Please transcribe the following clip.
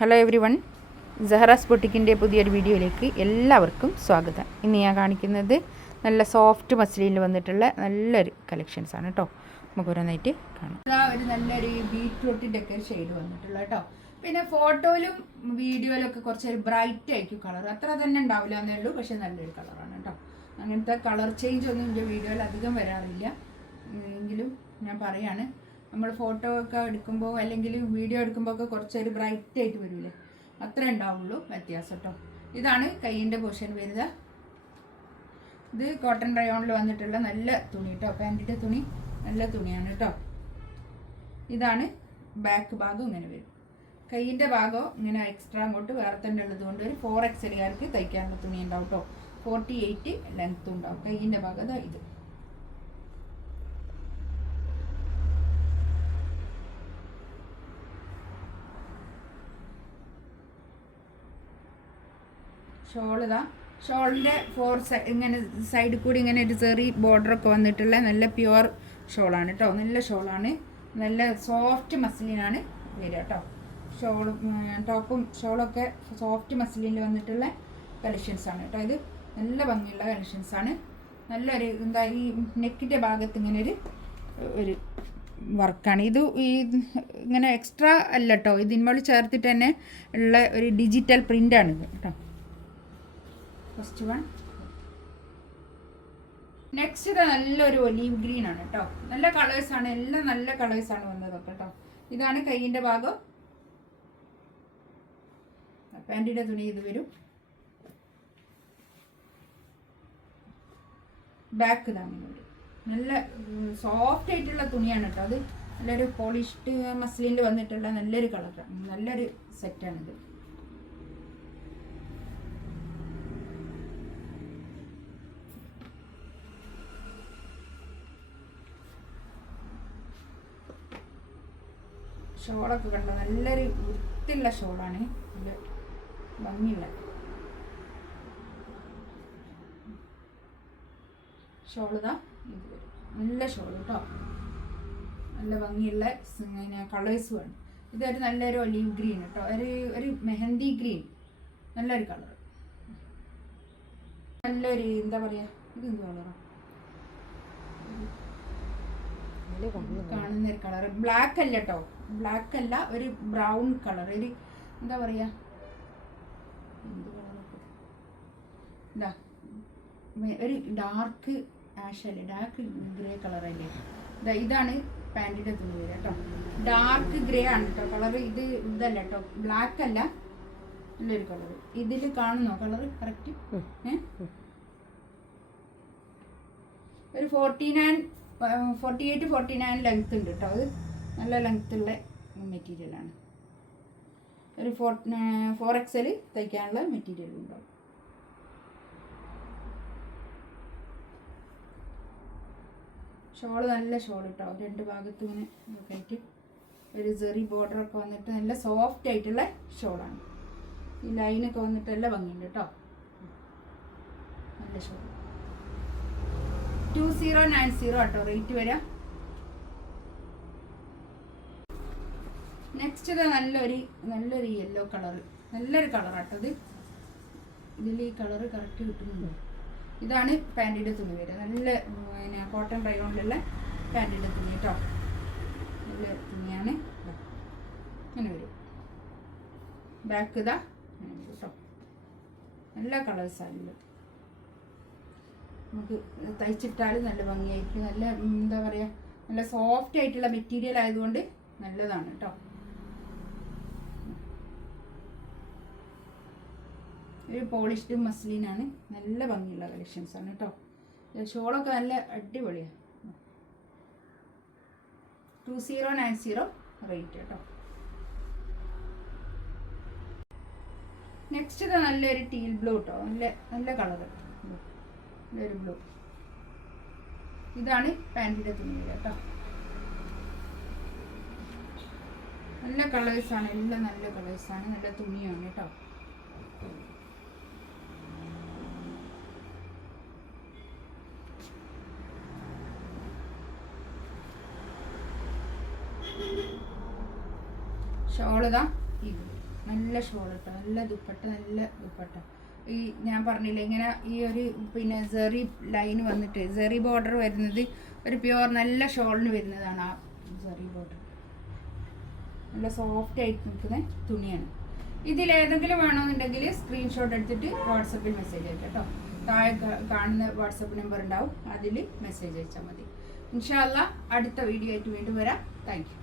Hello every one, സഹറാസ് ബൊട്ടിക്കിൻ്റെ പുതിയൊരു വീഡിയോയിലേക്ക് എല്ലാവർക്കും സ്വാഗതം. ഇന്ന് ഞാൻ കാണിക്കുന്നത് നല്ല സോഫ്റ്റ് മസ്ലിനിൽ വന്നിട്ടുള്ള നല്ലൊരു കളക്ഷൻസാണ് കേട്ടോ. നമുക്ക് ഓരോന്നായിട്ട് കാണാം. ഒരു നല്ലൊരു ബീറ്റ്റൂട്ടിൻ്റെ ഒക്കെ ഷെയ്ഡ് വന്നിട്ടുള്ള കേട്ടോ. പിന്നെ ഫോട്ടോയിലും വീഡിയോയിലും ഒക്കെ കുറച്ച് ബ്രൈറ്റ് ആയിരിക്കും കളർ, അത്ര തന്നെ ഉണ്ടാവില്ല എന്നേ ഉള്ളൂ, പക്ഷേ നല്ലൊരു കളറാണ് കേട്ടോ. അങ്ങനത്തെ കളർ ചേഞ്ച് ഒന്നും എൻ്റെ വീഡിയോയിൽ അധികം വരാറില്ല, എങ്കിലും ഞാൻ പറയാണ്, നമ്മൾ ഫോട്ടോ ഒക്കെ എടുക്കുമ്പോൾ അല്ലെങ്കിൽ വീഡിയോ എടുക്കുമ്പോൾ ഒക്കെ കുറച്ചൊരു ബ്രൈറ്റ് ആയിട്ട് വരില്ലേ, അത്ര ഉണ്ടാവുള്ളൂ വ്യത്യാസം കേട്ടോ. ഇതാണ് കൈയിൻ്റെ പോർഷൻ വരുക. ഇത് കോട്ടൺ റയോണിൽ വന്നിട്ടുള്ള നല്ല തുണി കേട്ടോ, പാൻറ്റിൻ്റെ തുണി നല്ല തുണിയാണ് കേട്ടോ. ഇതാണ് ബാക്ക് ഭാഗം, ഇങ്ങനെ വരും. കൈയിൻ്റെ ഭാഗം ഇങ്ങനെ എക്സ്ട്രാ അങ്ങോട്ട് വേറെ തന്നെ ഉള്ളത് കൊണ്ട് ഒരു 4XL തയ്ക്കാനുള്ള തുണി ഉണ്ടാവും കേട്ടോ. 48 ലെങ്ത്തും ഉണ്ടാവും കൈയിൻ്റെ ഭാഗം. അതാ ഇത് ഷോൾ. ഇതാ ഷോളിൻ്റെ ഇങ്ങനെ സൈഡിൽ കൂടി ഇങ്ങനെ ഒരു ചെറിയ ബോർഡറൊക്കെ വന്നിട്ടുള്ള നല്ല പ്യുവർ ഷോളാണ് കേട്ടോ. നല്ല ഷോളാണ്, നല്ല സോഫ്റ്റ് മസ്ലിനാണ് വരിക കേട്ടോ. ഷോളും ടോപ്പും ഷോളൊക്കെ സോഫ്റ്റ് മസ്ലിനിൽ വന്നിട്ടുള്ള കളക്ഷൻസാണ് കേട്ടോ. ഇത് നല്ല ഭംഗിയുള്ള കളക്ഷൻസാണ്. നല്ലൊരു എന്താ ഈ നെക്കിൻ്റെ ഭാഗത്ത് ഇങ്ങനെ ഒരു വർക്കാണ്. ഇത് ഇങ്ങനെ എക്സ്ട്രാ അല്ല കേട്ടോ, ഇതിന്മേൽ ചേർത്തിട്ട് തന്നെ ഉള്ള ഒരു ഡിജിറ്റൽ പ്രിൻ്റാണിത് കേട്ടോ. First one. നെക്സ്റ്റ് ഇത് നല്ലൊരു ഒലീവ് ഗ്രീൻ ആണ് കേട്ടോ. നല്ല കളേഴ്സാണ്, എല്ലാം നല്ല കളേഴ്സാണ് വന്നതൊക്കെ കേട്ടോ. ഇതാണ് കൈയിൻ്റെ ഭാഗം. പാൻറ്റിൻ്റെ തുണി ഇത് വരും. ബാക്ക് ഇതാണ് വരും. നല്ല സോഫ്റ്റ് ആയിട്ടുള്ള തുണിയാണ് കേട്ടോ. അത് നല്ലൊരു പോളിഷ്ഡ് മസ്ലിനിൽ വന്നിട്ടുള്ള നല്ലൊരു കളറാണ്, നല്ലൊരു സെറ്റാണിത്. ഷോളൊക്കെ കണ്ടോ, നല്ലൊരു വൃത്തിയുള്ള ഷോളാണ്, നല്ല ഭംഗിയുള്ള ഷോൾ. ഇതാ ഇത് വരും, നല്ല ഷോൾ കേട്ടോ, നല്ല ഭംഗിയുള്ള കളേഴ്സ് വേണം. ഇതൊരു നല്ലൊരു ഒലീവ് ഗ്രീൻ കേട്ടോ, ഒരു മെഹന്തി ഗ്രീൻ, നല്ലൊരു കളർ, നല്ലൊരു എന്താ പറയുക, ഇതെന്ത് കളറാണ് കാണുന്നൊരു കളർ. ബ്ലാക്ക് അല്ല കേട്ടോ, ബ്ലാക്ക് അല്ല, ഒരു ബ്രൗൺ കളർ, ഒരു എന്താ പറയുക, എന്ത് കളറൊക്കെ ഇതാ, ഒരു ഡാർക്ക് ആഷ് അല്ലേ, ഡാർക്ക് ഗ്രേ കളറല്ലേ. ഇതാണ് പാൻറ്റിൻ്റെ തുണി വരിക കേട്ടോ. ഡാർക്ക് ഗ്രേ ആണ് കേട്ടോ കളർ. ഇത് ഇതല്ല കേട്ടോ, ബ്ലാക്ക് അല്ല, നല്ലൊരു കളർ. ഇതിൽ കാണുന്നോ കളർ കറക്റ്റ്? ഒരു 48-49 ലെങ്ത് ഉണ്ട് കേട്ടോ. അത് നല്ല ലെങ്ത്തുള്ള മെറ്റീരിയലാണ്. ഒരു 4XL തയ്ക്കാനുള്ള മെറ്റീരിയൽ ഉണ്ടാവും. ഷോള് നല്ല ഷോൾ കേട്ടോ, രണ്ട് ഭാഗത്തും ഇങ്ങനെ ഒക്കെ ആയിട്ട് ഒരു ചെറിയ ബോർഡറൊക്കെ വന്നിട്ട് നല്ല സോഫ്റ്റ് ആയിട്ടുള്ള ഷോളാണ്. ഈ ലൈനൊക്കെ വന്നിട്ട് നല്ല ഭംഗിയുണ്ട് കേട്ടോ, നല്ല ഷോൾ. 2090 കേട്ടോ റേറ്റ് വരാം. നെക്സ്റ്റ് ഇത് നല്ലൊരു യെല്ലോ കളർ, നല്ലൊരു കളറാട്ടോ ഇത്. ഇതിൽ ഈ കളറ് കറക്റ്റ് കിട്ടുന്നുണ്ടോ? ഇതാണ് പാൻറ്റിൻ്റെ തുണി വരിക. നല്ല പിന്നെ കോട്ടൺ റയോണിലുള്ള പാൻറ്റിൻ്റെ തുണി കേട്ടോ, നല്ല തുണിയാണ്. അങ്ങനെ വരും. ബാക്ക് ഇതാ കേട്ടോ, നല്ല കളേഴ്സാണല്ലോ. നമുക്ക് തയ്ച്ചിട്ടാൽ നല്ല ഭംഗിയായിരിക്കും. നല്ല എന്താ പറയുക, നല്ല സോഫ്റ്റ് ആയിട്ടുള്ള മെറ്റീരിയൽ ആയതുകൊണ്ട് നല്ലതാണ് കേട്ടോ. ഒരു പോളിഷ്ഡ് മസ്ലിനാണ്, നല്ല ഭംഗിയുള്ള കളക്ഷൻസാണ് കേട്ടോ. ഷോളൊക്കെ നല്ല അടിപൊളിയാണ്. 2090 റേറ്റ് കേട്ടോ. നെക്സ്റ്റ് ഇത് നല്ലൊരു ടീൽ ബ്ലൂ കേട്ടോ, നല്ല കളർ, നല്ലൊരു ബ്ലൂ. ഇതാണ് പാൻറ്റിൻ്റെ തുണി കേട്ടോ. നല്ല കളേഴ്സാണ്, എല്ലാം നല്ല കളേഴ്സാണ്, നല്ല തുണിയാണ് കേട്ടോ. ഷോൾ ഇതാ ഇത് നല്ല ഷോൾ കേട്ടോ, നല്ല ദുപ്പട്ട, നല്ല ദുപ്പട്ട. ഈ ഞാൻ പറഞ്ഞില്ലേ ഇങ്ങനെ ഈ ഒരു പിന്നെ സെറി ലൈൻ വന്നിട്ട് സെറി ബോർഡർ വരുന്നത് ഒരു പ്യുവർ നല്ല ഷോളിന് വരുന്നതാണ്. ആ സെറി ബോർഡർ നല്ല സോഫ്റ്റ് ആയിട്ട് നിൽക്കുന്ന തുണിയാണ്. ഇതിലേതെങ്കിലും വേണമെന്നുണ്ടെങ്കിൽ സ്ക്രീൻഷോട്ട് എടുത്തിട്ട് വാട്സപ്പിൽ മെസ്സേജ് അയക്കാം കേട്ടോ. താഴെ കാണുന്ന വാട്സപ്പ് നമ്പർ ഉണ്ടാവും, അതിൽ മെസ്സേജ് അയച്ചാൽ മതി. ഇൻഷാ അല്ലാഹ് അടുത്ത വീഡിയോ ആയിട്ട് വീണ്ടും വരാം. Thank you.